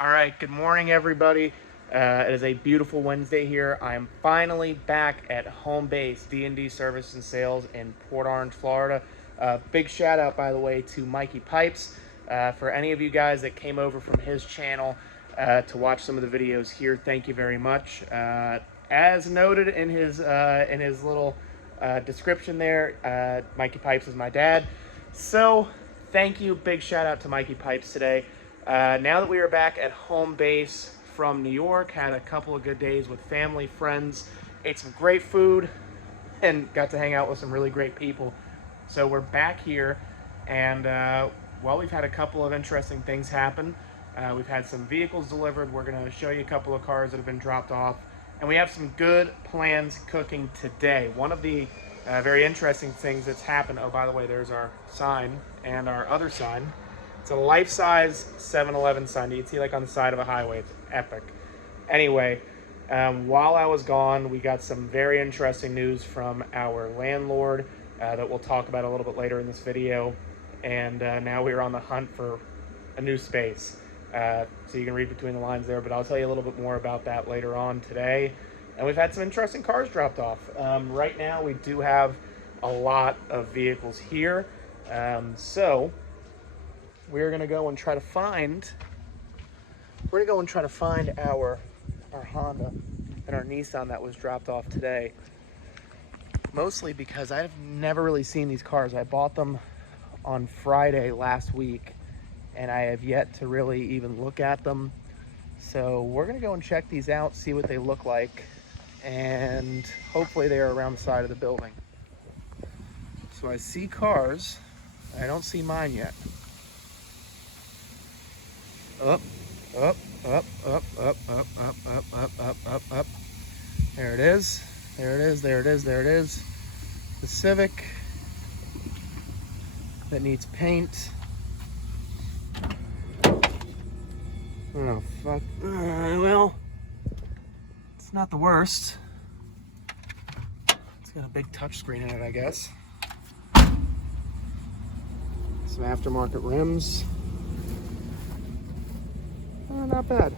All right, good morning, everybody. It is a beautiful Wednesday here. I am finally back at home base, D&D Service and Sales in Port Orange, Florida. Big shout out, by the way, to Mikey Pipes. For any of you guys that came over from his channel to watch some of the videos here, thank you very much. As noted in his little description there, Mikey Pipes is my dad. So thank you, big shout out to Mikey Pipes today. Now that we are back at home base from New York, had a couple of good days with family, friends, ate some great food, and got to hang out with some really great people. So we're back here, and well, we've had a couple of interesting things happen. We've had some vehicles delivered. We're going to show you a couple of cars that have been dropped off, and we have some good plans cooking today. One of the very interesting things that's happened, oh, by the way, there's our sign and our other sign. It's a life-size 7-Eleven sign. You can see like on the side of a highway. It's epic. Anyway, while I was gone, we got some very interesting news from our landlord that we'll talk about a little bit later in this video. And now we're on the hunt for a new space. So you can read between the lines there, but I'll tell you a little bit more about that later on today. And we've had some interesting cars dropped off. Right now, we do have a lot of vehicles here. So we're gonna go and try to find our Honda and our Nissan that was dropped off today. Mostly because I've never really seen these cars. I bought them on Friday last week, and I have yet to really even look at them. So we're gonna go and check these out, see what they look like, and hopefully they are around the side of the building. So I see cars. I don't see mine yet. Up, up, up, up, up, up, up, up, up, up, up, up. There it is. There it is. There it is. There it is. The Civic that needs paint. Oh, fuck. Well, it's not the worst. It's got a big touchscreen in it, I guess. Some aftermarket rims. Not bad.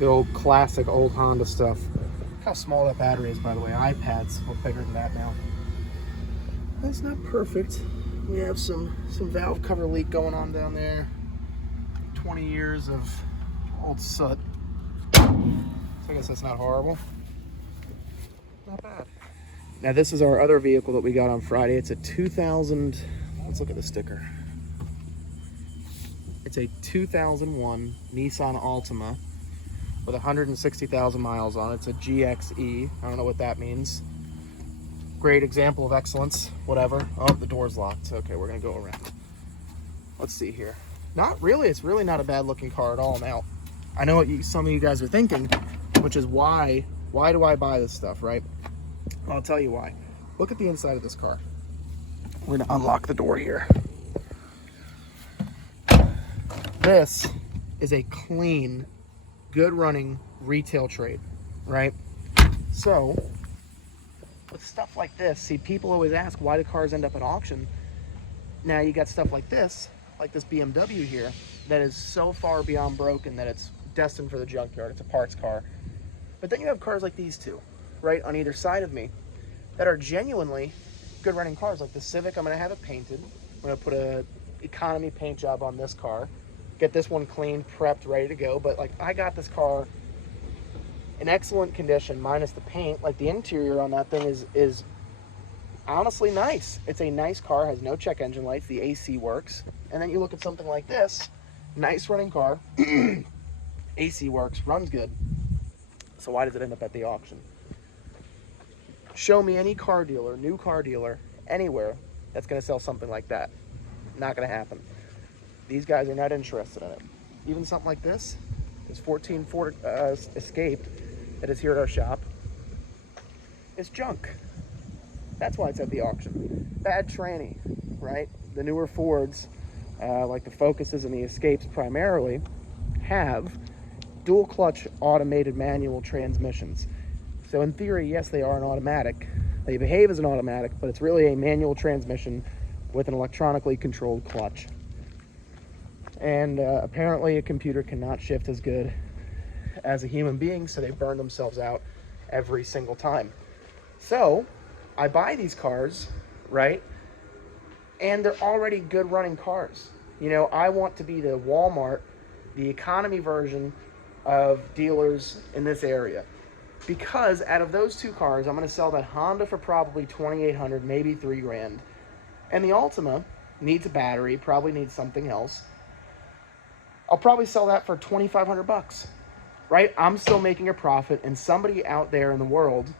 The old classic old Honda stuff. Look how small that battery is, by the way. iPads look bigger than that now. That's not perfect. We have some valve cover leak going on down there. 20 years of old soot. So I guess that's not horrible. Not bad. Now this is our other vehicle that we got on Friday. It's a 2000, let's look at the sticker. It's a 2001 Nissan Altima with 160,000 miles on it. It's a GXE. I don't know what that means. Great example of excellence. Whatever. Oh, the door's locked. Okay, we're gonna go around. Let's see here. Not really. It's really not a bad looking car at all. Now, I know what some of you guys are thinking, which is why do I buy this stuff, right? I'll tell you why. Look at the inside of this car. We're gonna unlock the door here. This is a clean, good running retail trade, right? So with stuff like this, see, people always ask, why do cars end up at auction? Now you got stuff like this BMW here, that is so far beyond broken that it's destined for the junkyard. It's a parts car. But then you have cars like these two, right, on either side of me, that are genuinely good running cars. Like the Civic, I'm gonna have it painted. I'm gonna put a economy paint job on this car. Get this one clean, prepped, ready to go. But like, I got this car in excellent condition, minus the paint. Like the interior on that thing is honestly nice. It's a nice car, has no check engine lights, the AC works. And then you look at something like this, nice running car, AC works, runs good. So why does it end up at the auction? Show me any car dealer, new car dealer, anywhere that's gonna sell something like that. Not gonna happen. These guys are not interested in it. Even something like this, this 14 Ford Escape that is here at our shop, is junk. That's why it's at the auction. Bad tranny, right? The newer Fords, like the Focuses and the Escapes primarily, have dual clutch automated manual transmissions. So in theory, yes, they are an automatic. They behave as an automatic, but it's really a manual transmission with an electronically controlled clutch. And apparently a computer cannot shift as good as a human being, so they burn themselves out every single time. So I buy these cars, right? And they're already good running cars. You know, I want to be the Walmart, the economy version of dealers in this area. Because out of those two cars, I'm going to sell that Honda for probably $2,800, maybe $3,000. And the Altima needs a battery, probably needs something else. I'll probably sell that for $2,500, right? I'm still making a profit, and somebody out there in the world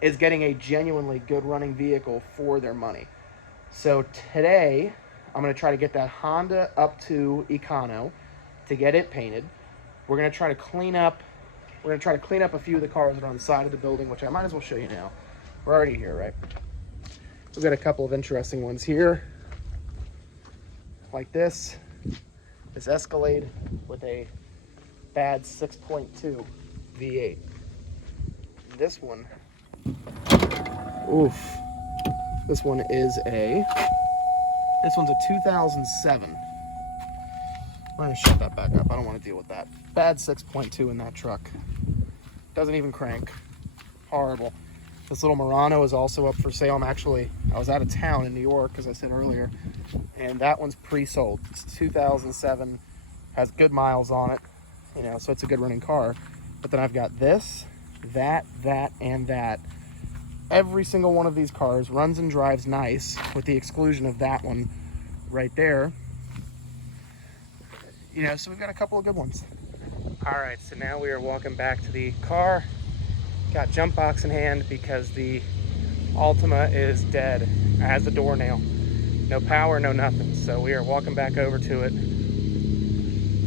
is getting a genuinely good running vehicle for their money. So today, I'm going to try to get that Honda up to Econo to get it painted. We're going to try to clean up a few of the cars that are on the side of the building, which I might as well show you now. We're already here, right? We've got a couple of interesting ones here, like this Escalade with a bad 6.2 V8. This one, oof. This one's a 2007. I'm gonna shut that back up. I don't want to deal with that. Bad 6.2 in that truck. Doesn't even crank. Horrible. This little Murano is also up for sale. I was out of town in New York, as I said earlier, and that one's pre-sold. It's 2007, has good miles on it, you know, so it's a good running car. But then I've got this, that, and that. Every single one of these cars runs and drives nice, with the exclusion of that one right there. You know, so we've got a couple of good ones. All right, so now we are walking back to the car. Got jump box in hand because the Altima is dead. It has the door nail. No power, no nothing. So we are walking back over to it.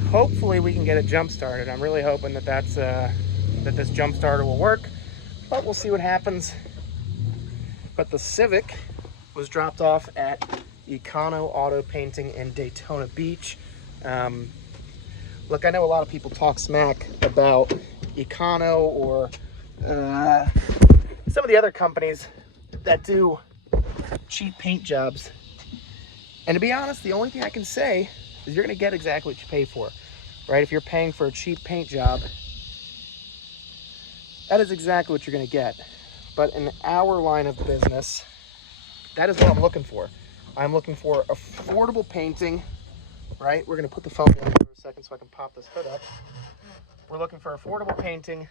Hopefully we can get it jump started. I'm really hoping that that this jump starter will work, but we'll see what happens. But the Civic was dropped off at Econo Auto Painting in Daytona Beach. Look, I know a lot of people talk smack about Econo or some of the other companies that do cheap paint jobs. And to be honest, the only thing I can say is you're going to get exactly what you pay for, right? If you're paying for a cheap paint job, that is exactly what you're going to get. But in our line of business, that is what I'm looking for. I'm looking for affordable painting, right? We're going to put the phone down for a second so I can pop this hood up. We're looking for affordable painting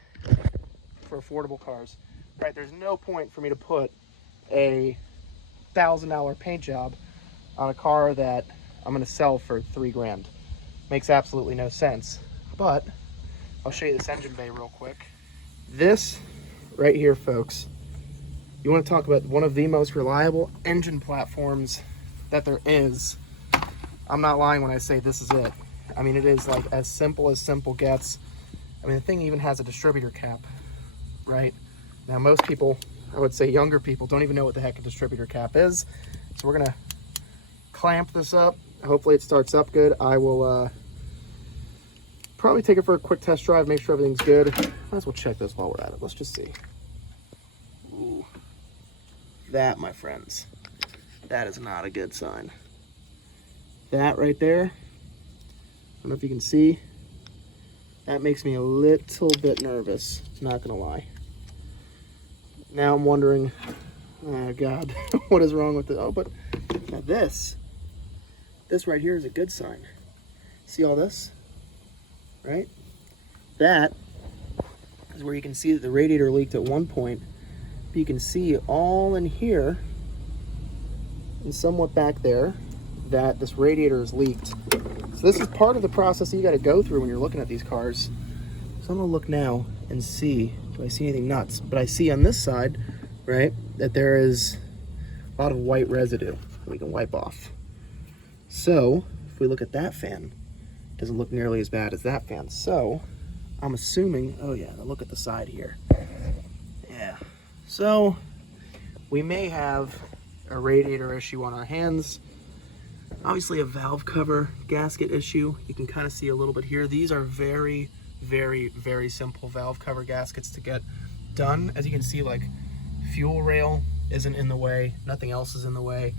for affordable cars, right? There's no point for me to put a $1,000 paint job on a car that I'm going to sell for $3,000. Makes absolutely no sense. But I'll show you this engine bay real quick. This right here, folks, you want to talk about one of the most reliable engine platforms that there is. I'm not lying when I say this is it. I mean, it is like as simple gets. I mean, the thing even has a distributor cap, right? Now, most people, I would say younger people, don't even know what the heck a distributor cap is. So we're gonna clamp this up. Hopefully it starts up good. I will probably take it for a quick test drive, make sure everything's good. Might as well check this while we're at it. Let's just see. Ooh. That, my friends, that is not a good sign. That right there, I don't know if you can see, that makes me a little bit nervous, not gonna lie. Now I'm wondering, oh God, what is wrong with it? Oh, but now this right here is a good sign. See all this, right? That is where you can see that the radiator leaked at one point. But you can see all in here and somewhat back there that this radiator is leaked. So this is part of the process that you got to go through when you're looking at these cars. So I'm gonna look now and see, do I see anything nuts? But I see on this side, right, that there is a lot of white residue we can wipe off. So if we look at that fan, it doesn't look nearly as bad as that fan. So I'm assuming, oh yeah, look at the side here. Yeah, so we may have a radiator issue on our hands. Obviously a valve cover gasket issue. You can kind of see a little bit here. These are very, very, very simple valve cover gaskets to get done. As you can see, like, fuel rail isn't in the way, nothing else is in the way.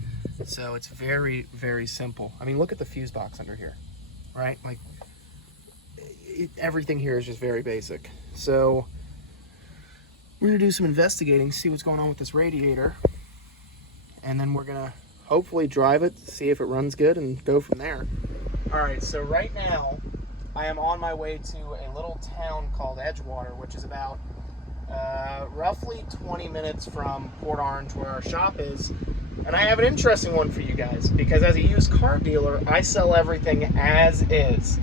So it's very, very simple. I mean, look at the fuse box under here. right? Like, everything here is just very basic. So we're gonna do some investigating, see what's going on with this radiator, and then we're gonna hopefully drive it, see if it runs good, and go from there. All right, so right now I am on my way to a little town called Edgewater, which is about roughly 20 minutes from Port Orange, where our shop is. And I have an interesting one for you guys, because as a used car dealer, I sell everything as is,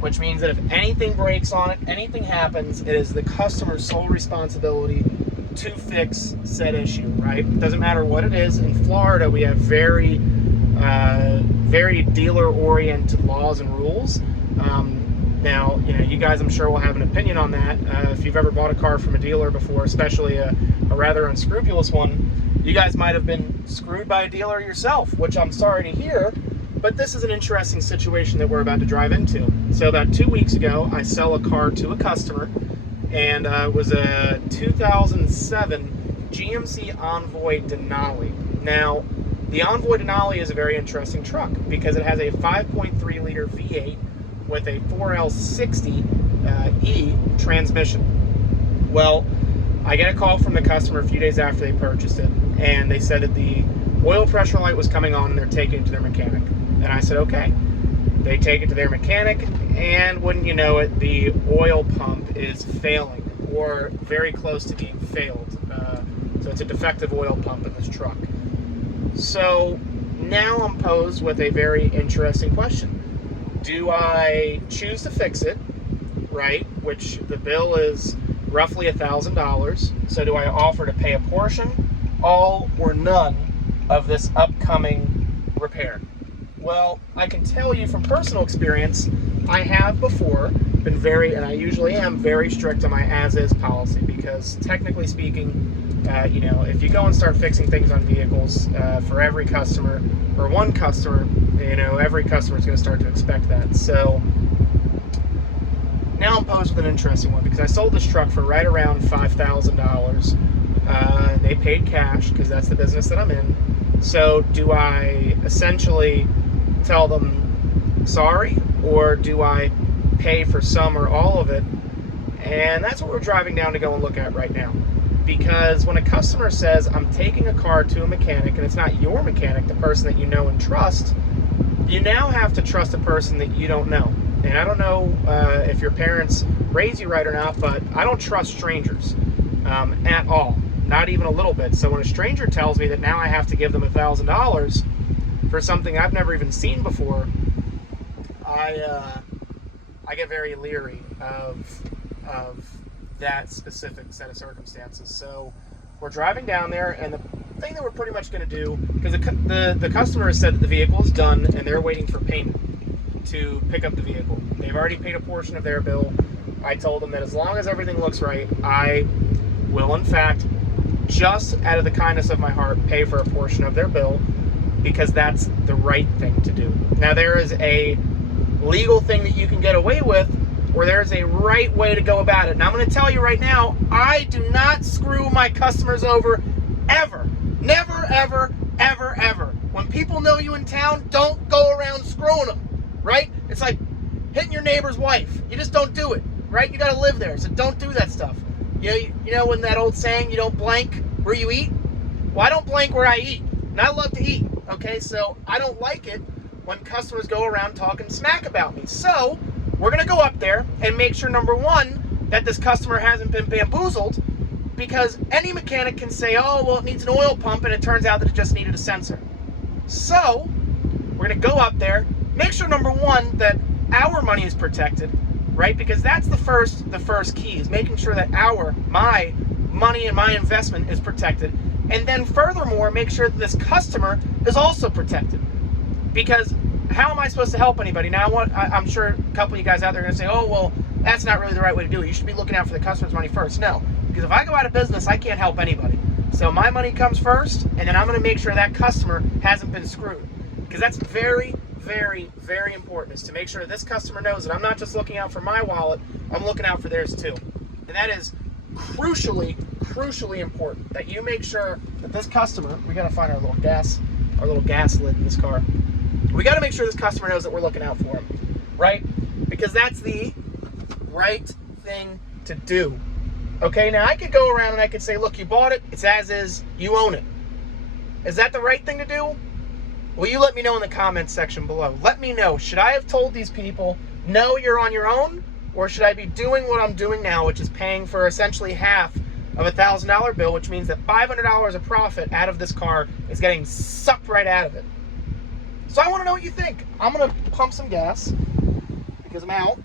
which means that if anything breaks on it, anything happens, it is the customer's sole responsibility to fix said issue, right? Doesn't matter what it is. In Florida, we have very dealer-oriented laws and rules. Now, you guys, I'm sure, will have an opinion on that. If you've ever bought a car from a dealer before, especially a rather unscrupulous one, you guys might have been screwed by a dealer yourself, which I'm sorry to hear, but this is an interesting situation that we're about to drive into. So about 2 weeks ago, I sell a car to a customer, and it was a 2007 GMC Envoy Denali. Now, the Envoy Denali is a very interesting truck because it has a 5.3 liter V8 with a 4L60E transmission. Well, I get a call from the customer a few days after they purchased it, and they said that the oil pressure light was coming on and they're taking it to their mechanic. And I said, okay. They take it to their mechanic, and wouldn't you know it, the oil pump is failing, or very close to being failed. So it's a defective oil pump in this truck. So now I'm posed with a very interesting question. Do I choose to fix it, right, which the bill is roughly $1,000, so do I offer to pay a portion, all or none of this upcoming repair? Well, I can tell you from personal experience, I have before been and I usually am very strict on my as-is policy, because technically speaking, if you go and start fixing things on vehicles for every customer, or one customer, every customer is going to start to expect that. So now I'm posed with an interesting one, because I sold this truck for right around $5,000. They paid cash, because that's the business that I'm in. So do I essentially tell them sorry, or do I pay for some or all of it? And that's what we're driving down to go and look at right now. Because when a customer says, I'm taking a car to a mechanic, and it's not your mechanic, the person that you know and trust, you now have to trust a person that you don't know. And I don't know if your parents raised you right or not, but I don't trust strangers at all, not even a little bit. So when a stranger tells me that now I have to give them $1,000 for something I've never even seen before, I get very leery of that specific set of circumstances. So we're driving down there, and the thing that we're pretty much going to do, because the customer has said that the vehicle is done and they're waiting for payment to pick up the vehicle. They've already paid a portion of their bill. I told them that as long as everything looks right, I will in fact, just out of the kindness of my heart, pay for a portion of their bill, because that's the right thing to do. Now, there is a legal thing that you can get away with, or there's a right way to go about it. And I'm going to tell you right now, I do not screw my customers over, ever. Never, ever, ever, ever. When people know you in town, don't go around screwing them, right? It's like hitting your neighbor's wife. You just don't do it, right? You got to live there, so don't do that stuff. You know when that old saying, you don't blank where you eat? Well, I don't blank where I eat, and I love to eat, okay? So I don't like it when customers go around talking smack about me. So we're going to go up there and make sure, number one, that this customer hasn't been bamboozled, because any mechanic can say, oh, well, it needs an oil pump, and it turns out that it just needed a sensor. So we're going to go up there, make sure, number one, that our money is protected, right? Because that's the first key, is making sure that my money and my investment is protected. And then furthermore, make sure that this customer is also protected. Because how am I supposed to help anybody? Now, I'm sure a couple of you guys out there are going to say, oh, well, that's not really the right way to do it. You should be looking out for the customer's money first. No, because if I go out of business, I can't help anybody. So my money comes first, and then I'm going to make sure that customer hasn't been screwed. Because that's very, very, very important, is to make sure this customer knows that I'm not just looking out for my wallet, I'm looking out for theirs too. And that is crucially important, that you make sure that this customer, we got to find our little gas lid in this car. We got to make sure this customer knows that we're looking out for him, right? Because that's the right thing to do. Okay, now I could go around and I could say, look, you bought it, it's as is, you own it. Is that the right thing to do? Well, you let me know in the comments section below. Let me know, should I have told these people, no, you're on your own? Or should I be doing what I'm doing now, which is paying for essentially half of a $1,000 bill, which means that $500 of profit out of this car is getting sucked right out of it. So I want to know what you think. I'm going to pump some gas because I'm out,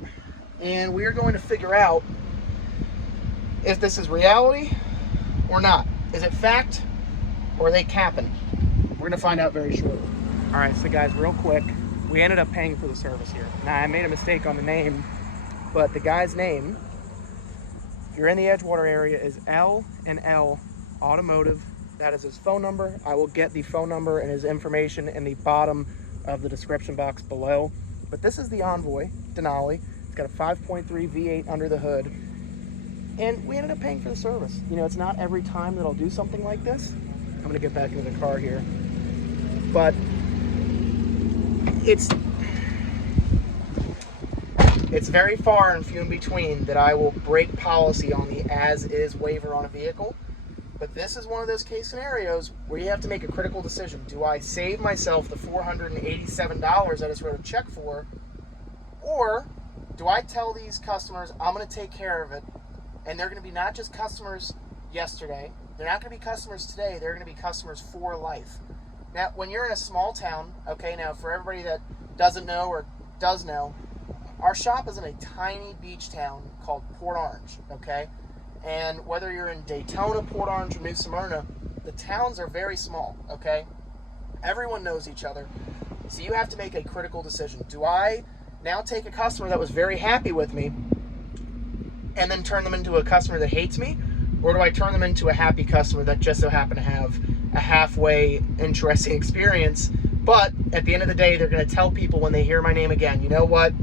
and we're going to figure out if this is reality or not. Is it fact or are they capping? We're going to find out very shortly. All right, so guys, real quick, we ended up paying for the service here. Now, I made a mistake on the name, but the guy's name, if you're in the Edgewater area, is L&L Automotive. That is his phone number. I will get the phone number and his information in the bottom of the description box below. But this is the Envoy Denali. It's got a 5.3 V8 under the hood. And we ended up paying for the service. You know, it's not every time that I'll do something like this. I'm gonna get back into the car here. But it's very far and few in between that I will break policy on the as-is waiver on a vehicle. But this is one of those case scenarios where you have to make a critical decision. Do I save myself the $487 I just wrote a check for? Or do I tell these customers I'm going to take care of it, and they're going to be not just customers yesterday, they're not going to be customers today, they're going to be customers for life. Now, when you're in a small town, okay, now for everybody that doesn't know or does know, our shop is in a tiny beach town called Port Orange, okay? And whether you're in Daytona, Port Orange, or New Smyrna, the towns are very small, okay? Everyone knows each other. So you have to make a critical decision. Do I now take a customer that was very happy with me and then turn them into a customer that hates me? Or do I turn them into a happy customer that just so happen to have a halfway interesting experience, but at the end of the day, they're going to tell people when they hear my name again, you know what?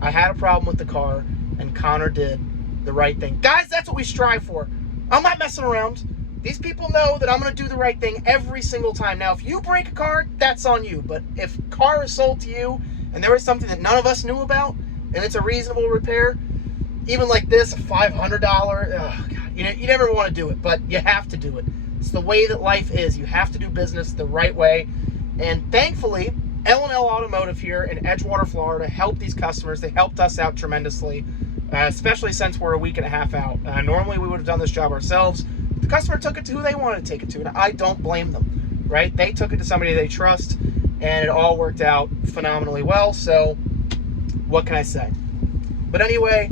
I had a problem with the car, and Connor did the right thing. Guys, that's what we strive for. I'm not messing around. These people know that I'm going to do the right thing every single time. Now, if you break a car, that's on you. But if a car is sold to you, and there was something that none of us knew about, and it's a reasonable repair, even like this, a $500, oh God, you never want to do it, but you have to do it. It's the way that life is. You have to do business the right way. And thankfully, L&L Automotive here in Edgewater, Florida, helped these customers. They helped us out tremendously, especially since we're a week and a half out. Normally, we would have done this job ourselves. The customer took it to who they wanted to take it to, and I don't blame them, right? They took it to somebody they trust, and it all worked out phenomenally well. So what can I say? But anyway,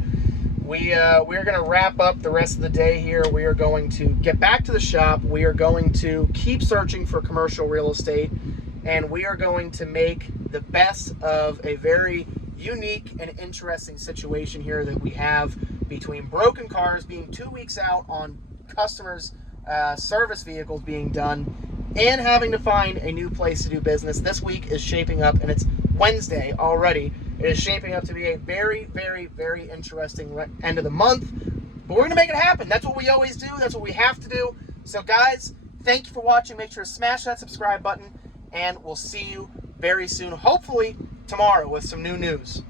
we're going to wrap up the rest of the day here. We are going to get back to the shop. We are going to keep searching for commercial real estate, and we are going to make the best of a very unique and interesting situation here that we have between broken cars being 2 weeks out on customers' service vehicles being done and having to find a new place to do business. This week is shaping up, and it's Wednesday already. It is shaping up to be a very, very, very interesting end of the month. But we're going to make it happen. That's what we always do. That's what we have to do. So, guys, thank you for watching. Make sure to smash that subscribe button. And we'll see you very soon, hopefully tomorrow, with some new news.